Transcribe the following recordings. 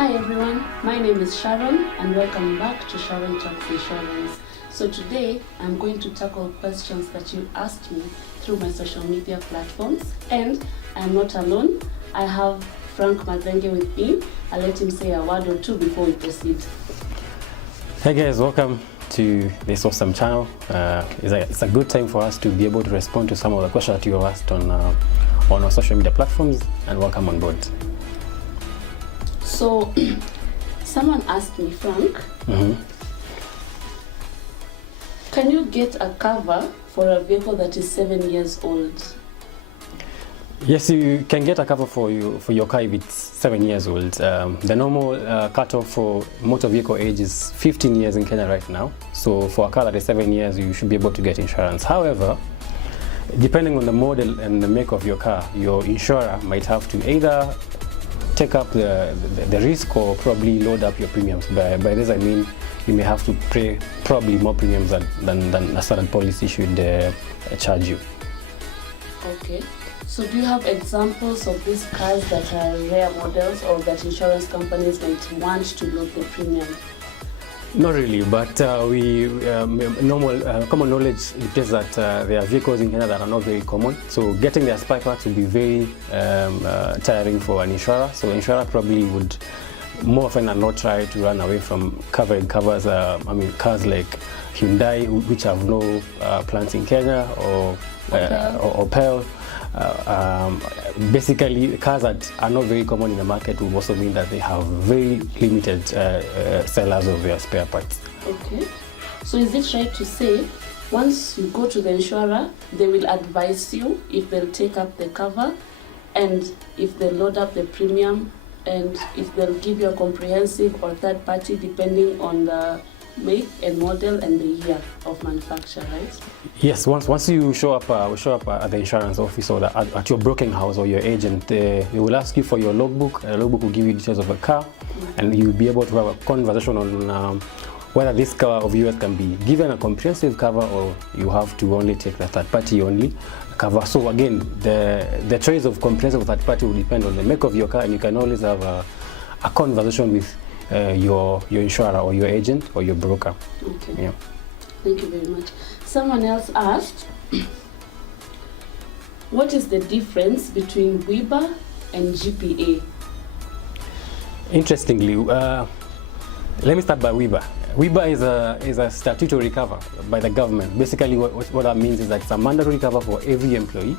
Hi everyone, my name is Sharon and welcome back to Sharon Talks Insurance. So today I'm going to tackle questions that you asked me through my social media platforms, and I'm not alone. I have Frank Mathenge with me. I'll let him say a word or two before we proceed. Hey guys, welcome to this awesome channel. It's a good time for us to be able to respond to some of the questions that you have asked on our social media platforms, and welcome on board. So, someone asked me, Frank, can you get a cover for a vehicle that is 7 years old? Yes, you can get a cover for your car if it's 7 years old. The normal cutoff for motor vehicle age is 15 years in Kenya right now. So for a car that is 7 years, you should be able to get insurance. However, depending on the model and the make of your car, your insurer might have to either take up the risk or probably load up your premiums. By this I mean you may have to pay probably more premiums than a certain policy should charge you. Okay. So do you have examples of these cars that are rare models or that insurance companies might want to load the premium? Not really, but common knowledge is that there are vehicles in Kenya that are not very common. So getting their spare parts would be very tiring for an insurer. So insurer probably would more often than not try to run away from covering cars like Hyundai, which have no plants in Kenya, or Opel. Basically, cars that are not very common in the market will also mean that they have very limited sellers of their spare parts. Okay. So is it right to say once you go to the insurer, they will advise you if they'll take up the cover and if they'll load up the premium and if they'll give you a comprehensive or third party depending on the make and model and the year of manufacture, right? Yes, once you show up at the insurance office or at your broking house or your agent, they will ask you for your logbook. A logbook will give you details of the car, and you'll be able to have a conversation on whether this car of yours can be given a comprehensive cover or you have to only take the third party only cover. So again, the choice of comprehensive or third party will depend on the make of your car, and you can always have a conversation with your insurer or your agent or your broker. Okay. Yeah. Thank you very much. Someone else asked, what is the difference between WIBA and GPA? Interestingly, let me start by WIBA. WIBA is a statutory cover by the government. Basically, what that means is that it's a mandatory cover for every employee.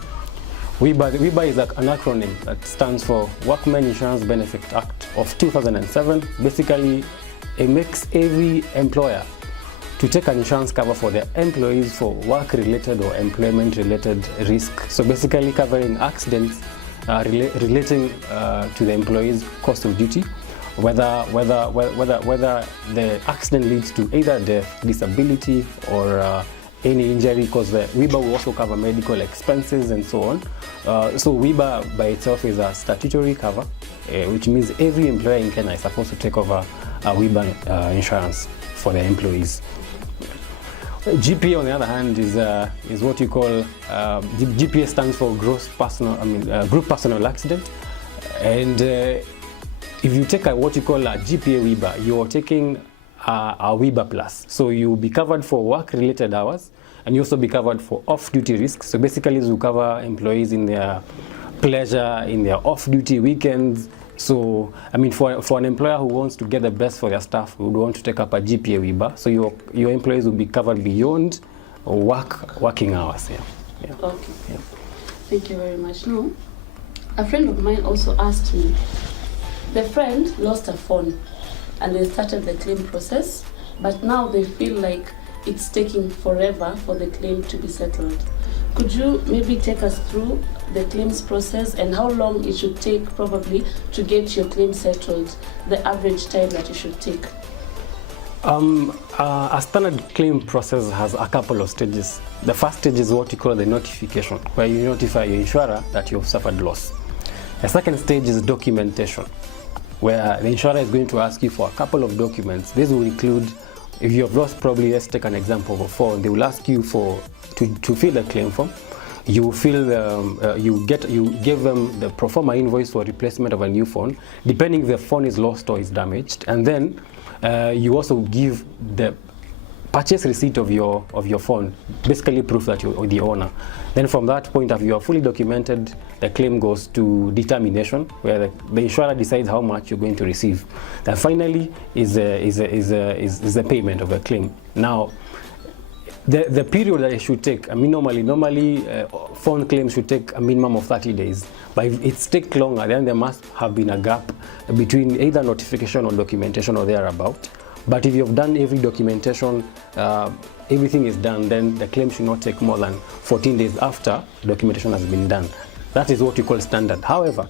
WIBA is an acronym that stands for Workmen Insurance Benefit Act of 2007. Basically, it makes every employer to take an insurance cover for their employees for work-related or employment-related risk. So basically covering accidents relating to the employee's course of duty, whether the accident leads to either death, disability, or any injury, because the WIBA will also cover medical expenses and so on. So WIBA by itself is a statutory cover, which means every employer in Kenya is supposed to take over a WIBA insurance for their employees. GPA, on the other hand, is what you call GPA stands for group personal accident, and if you take what you call a GPA WIBA, you are taking a WIBA plus. So you'll be covered for work-related hours, and you also be covered for off-duty risks. So basically, this will cover employees in their pleasure, in their off-duty weekends. So, I mean, for an employer who wants to get the best for their staff, who would want to take up a GPA WIBA, so your employees will be covered beyond working hours. Yeah. Okay. Yeah. Thank you very much. Now, a friend of mine also asked me, the friend lost a phone and they started the claim process, but now they feel like it's taking forever for the claim to be settled. Could you maybe take us through the claims process and how long it should take probably to get your claim settled, the average time that you should take? A standard claim process has a couple of stages. The first stage is what you call the notification, where you notify your insurer that you've suffered loss. The second stage is documentation, where the insurer is going to ask you for a couple of documents. This will include, if you have lost, probably let's take an example of a phone, they will ask you to fill a claim form. you you give them the pro forma invoice for replacement of a new phone, depending if the phone is lost or is damaged, and then you also give the purchase receipt of your phone, basically proof that you're the owner. Then from that point of view, you are fully documented. The claim goes to determination, where the insurer decides how much you're going to receive. Then finally is the payment of the claim. Now, the period that it should take, I mean, normally phone claims should take a minimum of 30 days. But if it takes longer, then there must have been a gap between either notification or documentation or thereabout. But if you've done every documentation, everything is done, then the claim should not take more than 14 days after documentation has been done. That is what we call standard. However,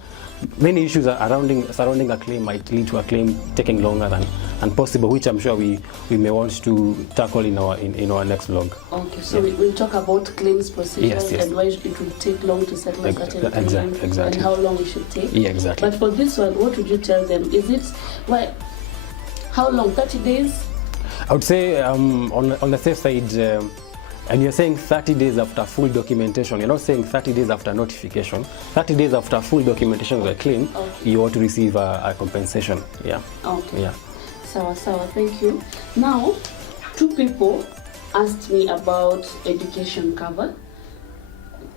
many issues surrounding a claim might lead to a claim taking longer than possible, which I'm sure we may want to tackle in our next vlog. Okay, so we'll talk about claims procedures and why it will take long to settle a certain claim, and how long it should take. Yeah, exactly. But for this one, what would you tell them? Is it how long? 30 days? I would say on the safe side, and you're saying 30 days after full documentation. You're not saying 30 days after notification. 30 days after full documentation of the claim, you ought to receive a compensation. Yeah. Okay. Yeah. Sawa, thank you. Now, 2 people asked me about education cover.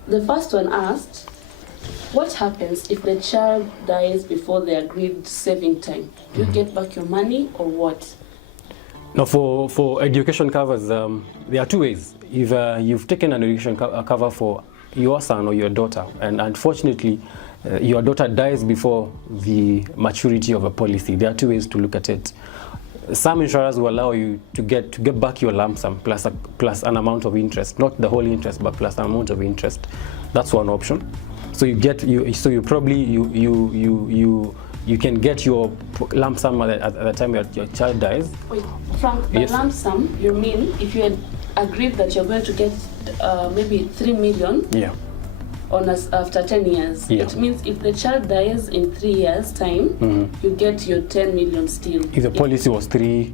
The first one asked, what happens if the child dies before the agreed saving time? Do you get back your money or what? Now, for education covers, there are 2 ways. If you've taken an education cover for your son or your daughter, and unfortunately your daughter dies before the maturity of a policy, there are 2 ways to look at it. Some insurers will allow you to get back your lump sum plus an amount of interest, not the whole interest, but plus an amount of interest. That's one option. So you can get your lump sum at the time your child dies. Wait, Frank, the lump sum, you mean if you had agreed that you're going to get maybe 3 million after 10 years, it means if the child dies in 3 years' time, you get your 10 million still. If the policy was 3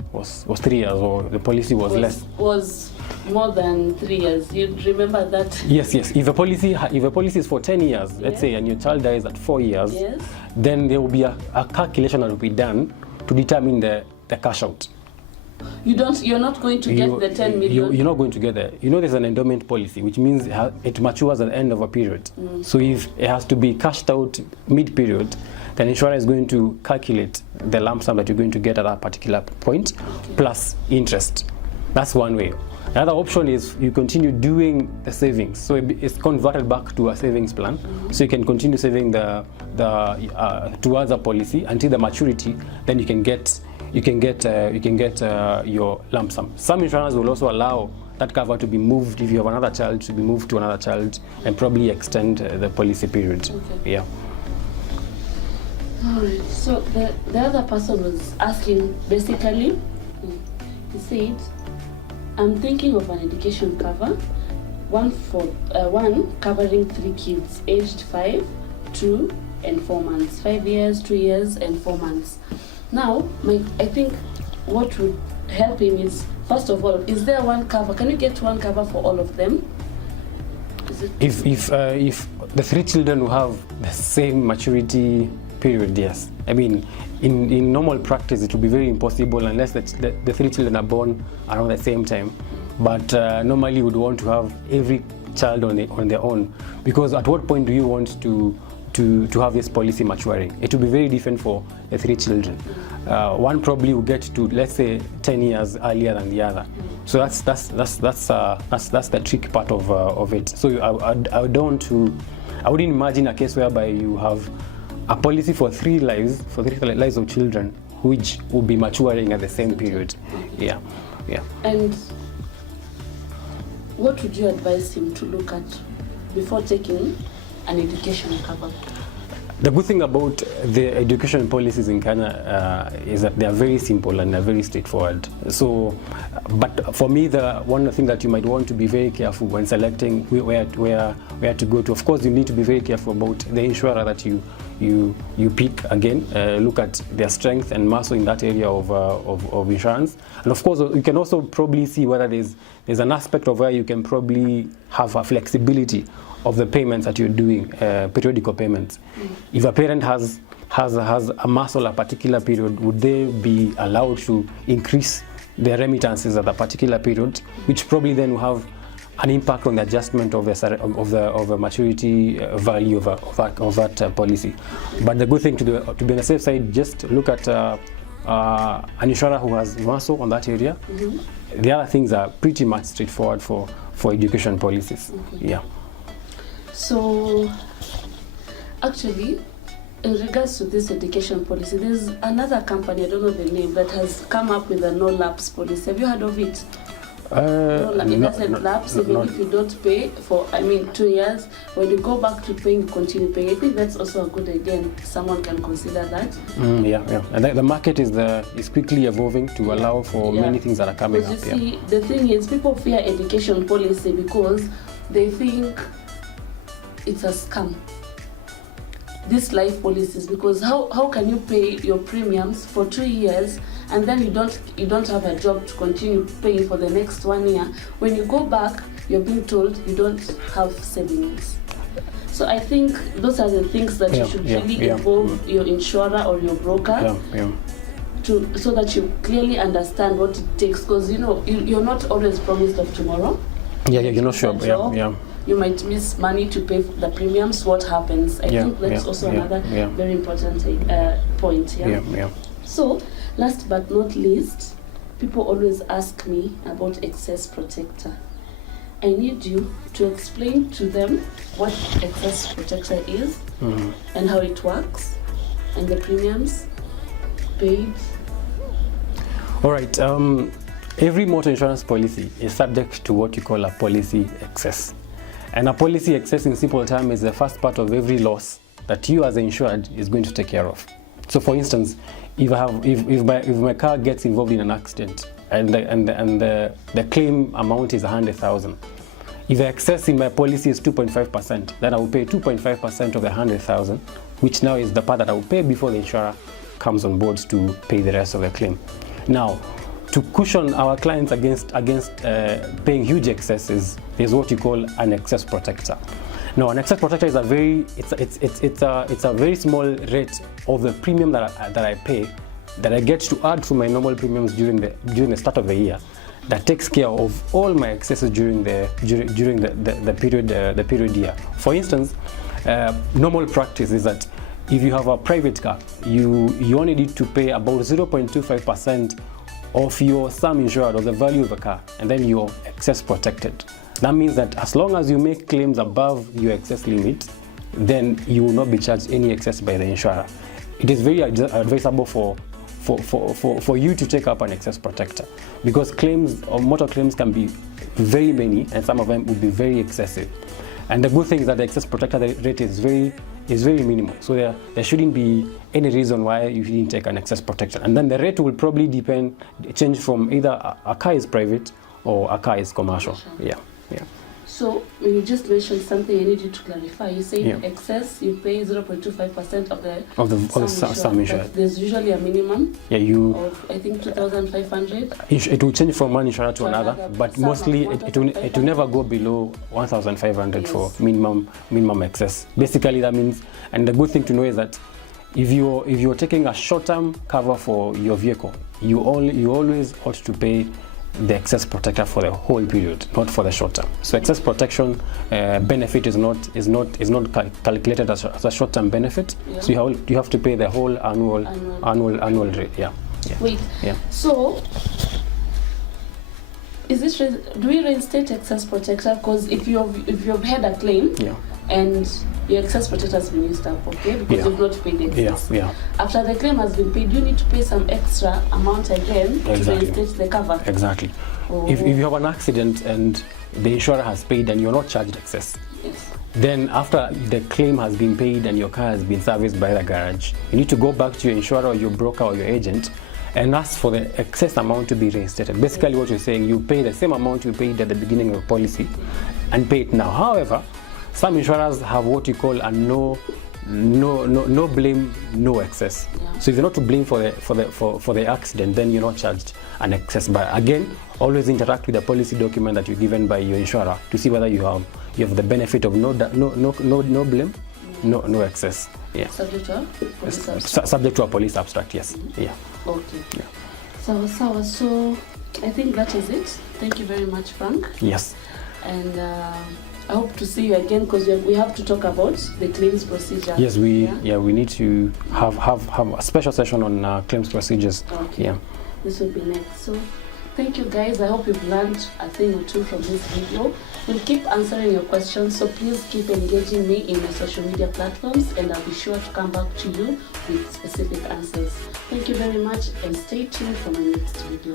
years, or the policy was less. Was more than 3 years. You remember that? Yes. If a policy is for 10 years, let's say, and your child dies at 4 years, then there will be a calculation that will be done to determine the cash out. You're not going to get the 10 million? You're not going to get that. There's an endowment policy, which means it matures at the end of a period. So if it has to be cashed out mid-period, then insurer is going to calculate the lump sum that you're going to get at that particular point, plus interest. That's one way. Another option is you continue doing the savings, so it's converted back to a savings plan, so you can continue saving towards a policy until the maturity. Then you can get your lump sum. Some insurers will also allow that cover to be moved if you have another child, to be moved to another child and probably extend the policy period. Okay. Yeah. All right. So the other person was asking, basically, he said, I'm thinking of an education cover, one covering 3 kids aged 5, 2, and 4 months. 5 years, 2 years, and 4 months. Now, I think what would help him is, first of all, is there one cover? Can you get one cover for all of them? If the 3 children will have the same maturity period, yes. I mean, in normal practice, it will be very impossible unless the 3 children are born around the same time. But normally, you would want to have every child on their own, because at what point do you want to have this policy maturing? It will be very different for the 3 children. One probably will get to, let's say, 10 years earlier than the other. So that's the tricky part of it. So I wouldn't imagine a case whereby you have a policy for 3 lives of children, which will be maturing at the same period. Yeah. And what would you advise him to look at before taking an education cover? The good thing about the education policies in Kenya is that they are very simple and they're very straightforward. So, but for me, one thing that you might want to be very careful when selecting where to go to. Of course, you need to be very careful about the insurer that you pick. Again, look at their strength and muscle in that area of insurance. And of course, you can also probably see whether there's an aspect of where you can probably have a flexibility the payments that you're doing, periodical payments. If a parent has a muscle a particular period, would they be allowed to increase their remittances at a particular period, which probably then will have an impact on the adjustment of the maturity value of that policy. But the good thing to be on the safe side, just look at an insurer who has muscle on that area. The other things are pretty much straightforward for education policies. Yeah. So actually, in regards to this education policy, there's another company, I don't know the name, that has come up with a no lapse policy. Have you heard of it? No, it doesn't lapse even if you don't pay for, 2 years. When you go back to paying, you continue paying. I think that's also a good idea, and someone can consider that. Yeah. And the market is quickly evolving to allow for many things that are coming up. You see, the thing is, people fear education policy because they think it's a scam. These life policies, because how can you pay your premiums for 2 years and then you don't have a job to continue paying for the next 1 year? When you go back, you're being told you don't have savings. So I think those are the things that you should really involve your insurer or your broker so that you clearly understand what it takes, because you're not always promised of tomorrow. You're not sure. You might miss money to pay the premiums. What happens? I think that's also another very important point. So, last but not least, people always ask me about excess protector. I need you to explain to them what excess protector is and how it works and the premiums paid. All right. Every motor insurance policy is subject to what you call a policy excess. And a policy excess, in simple terms, is the first part of every loss that you as insured is going to take care of. So for instance, if my car gets involved in an accident and the claim amount is 100,000, if the excess in my policy is 2.5%, then I will pay 2.5% of the 100,000, which now is the part that I will pay before the insurer comes on board to pay the rest of the claim. Now, to cushion our clients against paying huge excesses, is what you call an excess protector. Now, an excess protector is a very small rate of the premium that I pay, that I get to add to my normal premiums during the start of the year, that takes care of all my excesses during the period year. For instance, normal practice is that if you have a private car, you only need to pay about 0.25% of your sum insured, or the value of the car, and then you're excess protected. That means that as long as you make claims above your excess limit, then you will not be charged any excess by the insurer. It is very advisable for you to take up an excess protector, because claims or motor claims can be very many, and some of them will be very excessive. And the good thing is that the excess protector rate is very minimal, so there shouldn't be any reason why you shouldn't take an excess protector. And then the rate will probably change from either a car is private or a car is commercial. Yeah. So when you just mentioned something, I need you to clarify. You say excess, you pay 0.25% of the sum insured. There's usually a minimum of, I think, 2,500. It will change from one insurer to another, but mostly it will never go below 1,500 for minimum excess. Basically, that means, and the good thing to know is that if you're taking a short-term cover for your vehicle, you always ought to pay the excess protector for the whole period, not for the short term. So excess protection benefit is not calculated as a short-term benefit. So you have to pay the whole annual rate. Wait. So do we reinstate excess protector? Because if you've had a claim and your excess protector has been used up, because you've not paid the excess. After the claim has been paid, you need to pay some extra amount again to reinstate the cover. Exactly. If you have an accident and the insurer has paid and you're not charged excess, then after the claim has been paid and your car has been serviced by the garage, you need to go back to your insurer or your broker or your agent and ask for the excess amount to be reinstated. Basically what you're saying, you pay the same amount you paid at the beginning of the policy and pay it now. However, some insurers have what you call a no no blame, no excess. Yeah. So if you're not to blame for the accident, then you're not charged an excess. But again, always interact with the policy document that you're given by your insurer to see whether you have the benefit of no blame, no excess. Yeah. Subject to a police abstract. Subject to a police abstract, yes. Mm-hmm. Yeah. Okay. Yeah. So I think that is it. Thank you very much, Frank. Yes. And I hope to see you again, because we have to talk about the claims procedure. Yes, we need to have a special session on claims procedures. Okay. Yeah. This will be next. So thank you guys. I hope you've learned a thing or two from this video. We'll keep answering your questions, so please keep engaging me in your social media platforms, and I'll be sure to come back to you with specific answers. Thank you very much, and stay tuned for my next video.